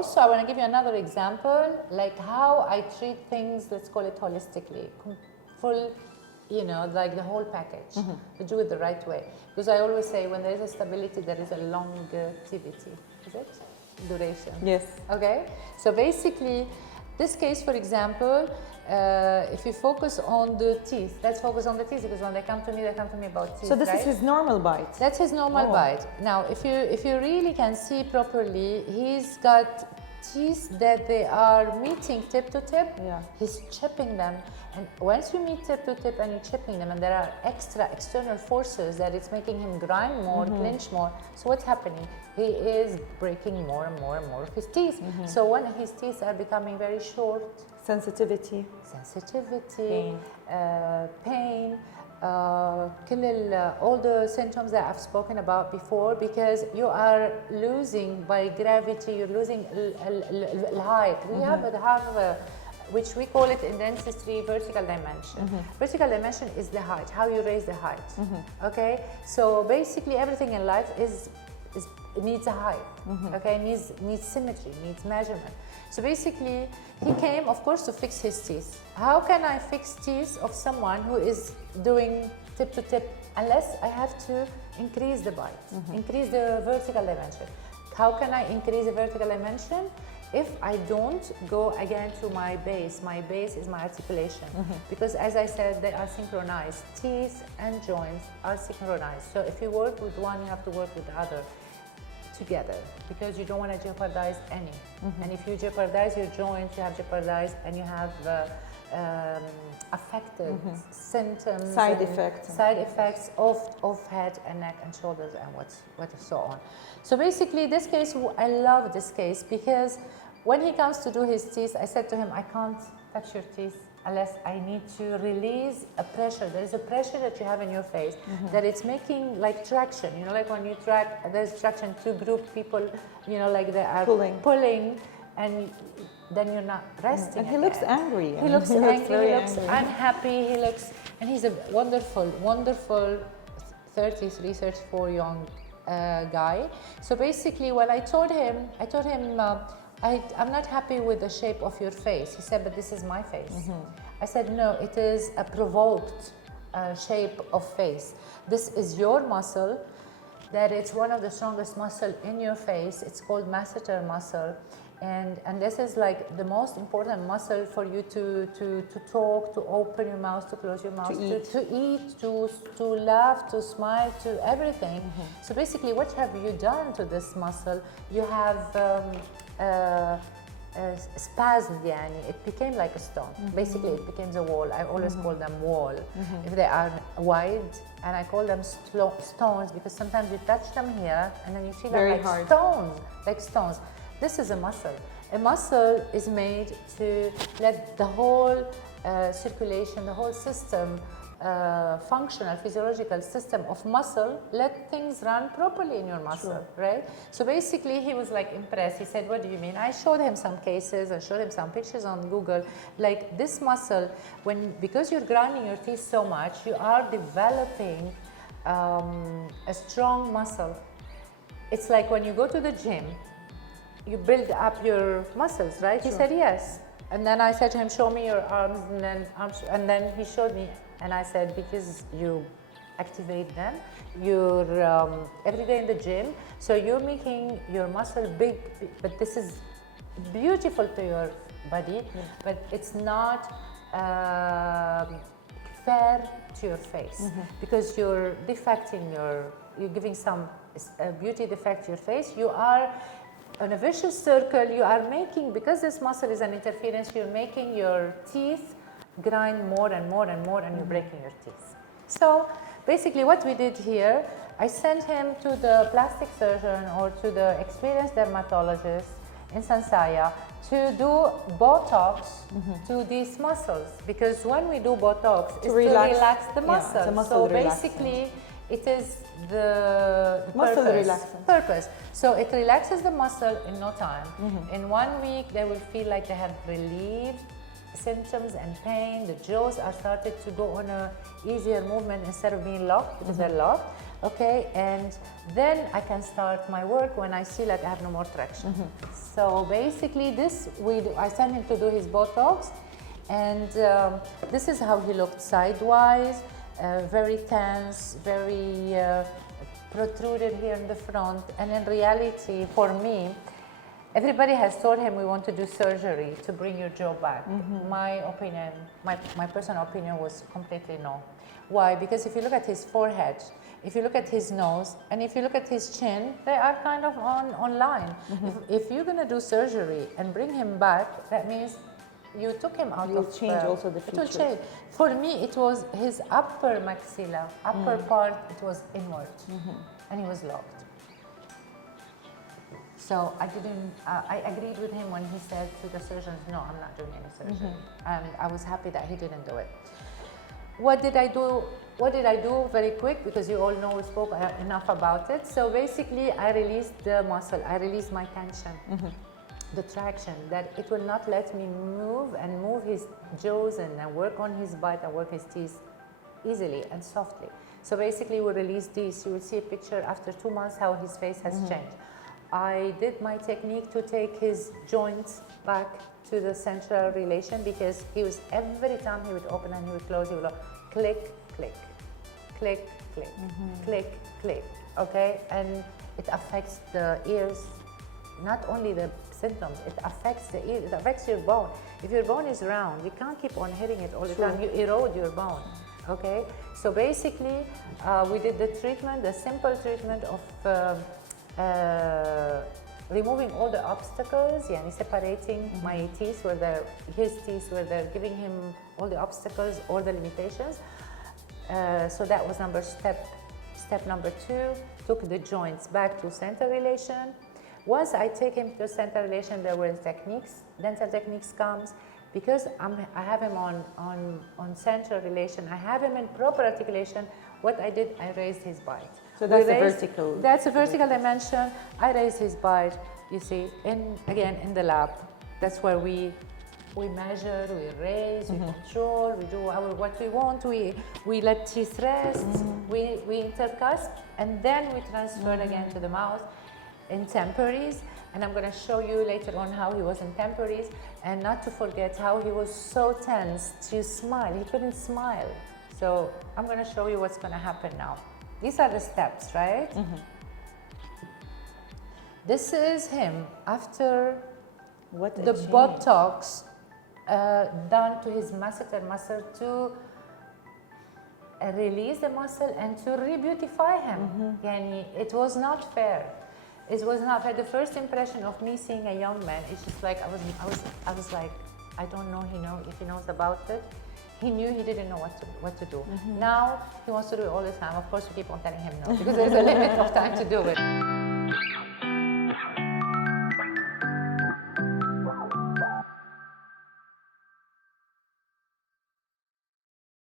also, I want to give you another example, like how I treat things, let's call it holistically, full, you know, like the whole package, to do it the right way. Because I always say when there is a stability, there is a longevity, is it? Duration. Yes. Okay, so basically, this case, for example, if you focus on the teeth, let's focus on the teeth, because when they come to me about teeth. So this right? is his normal bite. That's his normal bite. Now, if you really can see properly, he's got teeth that they are meeting tip to tip. Yeah. He's chipping them, and once you meet tip to tip and you're chipping them, and there are extra external forces that it's making him grind more, clench more. So what's happening? He is breaking more and more and more of his teeth. So when his teeth are becoming very short, sensitivity, pain, all the symptoms that I've spoken about before, because you are losing by gravity, you're losing height. We have which we call it in dentistry vertical dimension. Vertical dimension is the height, how you raise the height. Okay, so basically everything in life needs a height. Okay, needs symmetry, needs measurement. So basically, he came, of course, to fix his teeth. How can I fix teeth of someone who is doing tip to tip, unless I have to increase the bite, increase the vertical dimension? How can I increase the vertical dimension? If I don't go again to my base. My base is my articulation, because as I said, they are synchronized. Teeth and joints are synchronized. So if you work with one, you have to work with the other together, because you don't want to jeopardize any. And if you jeopardize your joints, you have jeopardized, and you have affected symptoms, side effects of head and neck and shoulders and what so on. So basically, this case, I love this case, because when he comes to do his teeth, I said to him, I can't touch your teeth unless I need to release a pressure. There is a pressure that you have in your face that it's making like traction. You know, like when you track, there's traction, two group people, you know, like they are pulling, and then you're not resting. And he looks angry. He looks angry, he looks unhappy, and he's a wonderful 33, 34 young guy. So basically, when I told him, I'm not happy with the shape of your face. He said, but this is my face. I said, no, it is a provoked shape of face. This is your muscle, that it's one of the strongest muscle in your face. It's called masseter muscle. And this is like the most important muscle for you to talk, to open your mouth, to close your mouth, to eat, to laugh, to smile, to everything. So basically, what have you done to this muscle? You have spasmed, yani. It became like a stone. Basically, it becomes a wall. I always call them wall. If they are wide, and I call them stones, because sometimes you touch them here, and then you feel them like stones. This is a muscle. A muscle is made to let the whole circulation, the whole system, functional, physiological system of muscle, let things run properly in your muscle, right? So basically, he was like impressed. He said, what do you mean? I showed him some cases, I showed him some pictures on Google. Like this muscle, because you're grinding your teeth so much, you are developing a strong muscle. It's like when you go to the gym, you build up your muscles, right? He said, yes. And then I said to him, show me your arms, and then he showed me. And I said, because you activate them, you're every day in the gym, so you're making your muscle big, but this is beautiful to your body, but it's not fair to your face, because you're you're giving some beauty defect to your face. You are on a vicious circle. You are making, because this muscle is an interference, you're making your teeth grind more and more and more, and you're breaking your teeth. So basically what we did here, I sent him to the plastic surgeon or to the experienced dermatologist in Sansaya to do Botox to these muscles, because when we do Botox, it's to relax the muscle. Yeah, it's a muscle so basically it is the muscle purpose. So it relaxes the muscle in no time. In 1 week, they will feel like they have relieved symptoms and pain. The jaws are started to go on a easier movement instead of being locked, because they're locked. Okay, and then I can start my work when I see like I have no more traction. So basically I sent him to do his Botox, and this is how he looked sidewise, very tense, very protruded here in the front. And in reality, for me, everybody has told him we want to do surgery to bring your jaw back. My opinion, my personal opinion was completely no. Why? Because if you look at his forehead, if you look at his nose, and if you look at his chin, they are kind of on line. If you're going to do surgery and bring him back, that means you took him out You'll of... change also the It will features. change. For me, it was his upper maxilla, upper part, it was inward, and he was locked. So I agreed with him when he said to the surgeons, no, I'm not doing any surgery. And I was happy that he didn't do it. What did I do? What did I do very quick? Because you all know we spoke enough about it. So basically, I released the muscle. I released my tension, the traction, that it will not let me move his jaws and work on his bite and work his teeth easily and softly. So basically, we released these. You will see a picture after 2 months how his face has changed. I did my technique to take his joints back to the central relation, because he was, every time he would open and he would close, he would go click, click, click, click, click, click, okay? And it affects the ears, not only the symptoms, it affects the ear, it affects your bone. If your bone is round, you can't keep on hitting it all the time, you erode your bone, okay? So basically, we did the treatment, the simple treatment of removing all the obstacles, yani separating my teeth where they're, his teeth where they're giving him all the obstacles, all the limitations. So that was step number 2, took the joints back to center relation. Once I take him to center relation, there were techniques, dental techniques comes. Because I have him on central relation, I have him in proper articulation. What I did, I raised his bite. So that's a vertical. That's a vertical dimension. I raised his bite, you see, again in the lab. That's where we measure, we raise, we control, we do what we want, we let teeth rest, we intercusp, and then we transfer again to the mouth in temporaries. And I'm going to show you later on how he was in temporaries, and not to forget how he was so tense to smile. He couldn't smile. So I'm going to show you what's going to happen now. These are the steps, right? This is him after the Botox done to his masseter muscle to release the muscle and to re-beautify him. Yani, it was not fair. It was not fair. The first impression of me seeing a young man, it's just like I was like, I don't know if he knows about it. He knew he didn't know what to do. Now he wants to do it all the time. Of course, we keep on telling him no, because there's a limit of time to do it.